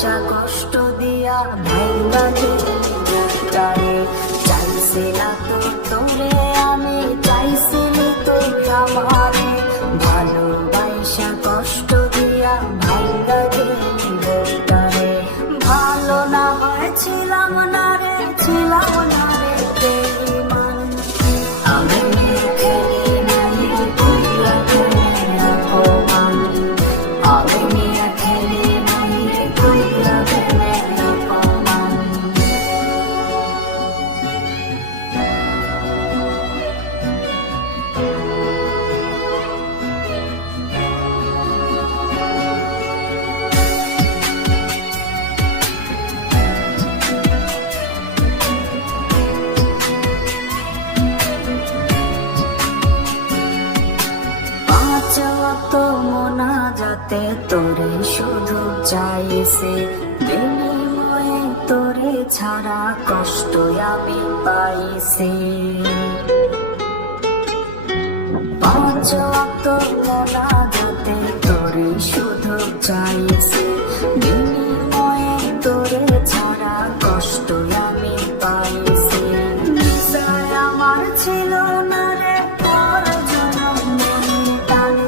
বাইসা কষ্ট দিয়া ভাইঙ্গা দিলে চাইছিলা তো তোরে আমি, চাইছিলি তুই আমারে, ভালোবাসা কষ্ট দিয়া ভাইঙ্গা দিলে ভালো না হয়েছিলাম না রে, ছিলাম না রে বেঈমান। আমি খেলি নাই কইরা গেলে অপমান, আমি খেলি নাই কইরা গেলে অপমান। তো মোনা যাতে তোরে শুধু চাইছে, বিনিময়ে তোরে ছাড়া কষ্ট আমি পাইছি। তো মোনা যাতে তোরে শুধু চাইছে, বিনিময়ে তোরে ছাড়া কষ্ট আমি পাইছি। বিষয় আমার ছিল না রে তোর জনম টানে,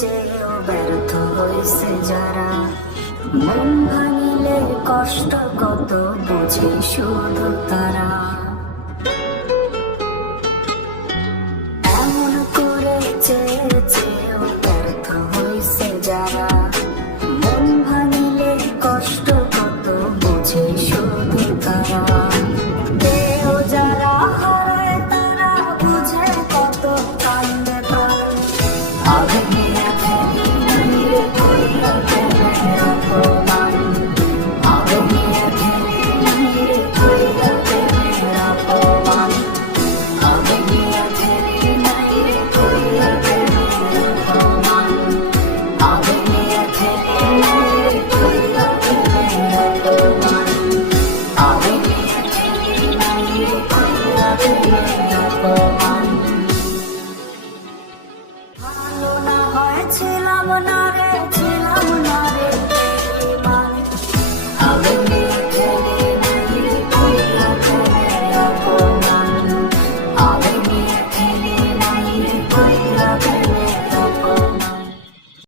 চেয়েও ব্যর্থ হয়েছে যারা, মন ভাঙিলে কষ্ট কত বুঝে শুধু তারা। এমন করে চেয়েও ব্যর্থ হয়েছে যারা, মন ভাঙিলে কষ্ট কত বুঝে শুধু তারা। দেহ যারা হারায় তারা বুঝে কত কান্দে প্রাণ, ভালো না হয়েছিলাম না রে।